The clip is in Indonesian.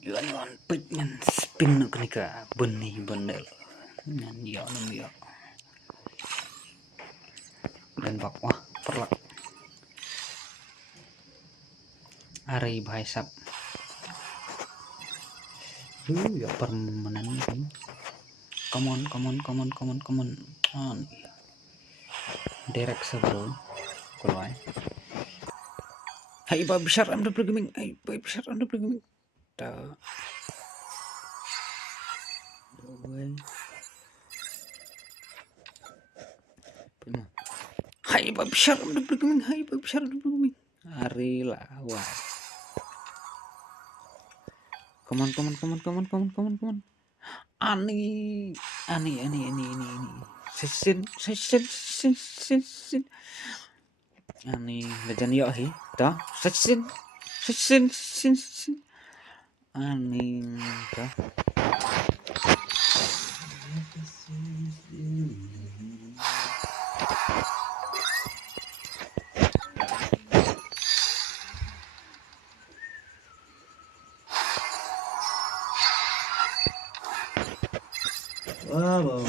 Yon yon pit ngan spin kenika benih bendel ngan ya dan bak wah perlak ari bahai sap ya permanen ini come on derek sebro kulai hai ba besar am double gaming hai ba besar am double gaming ta double penuh hai ba besar am double gaming hai ba besar am double gaming ari lawan come on ani sesin ani legend yo hi ta sesin ani ta Wow.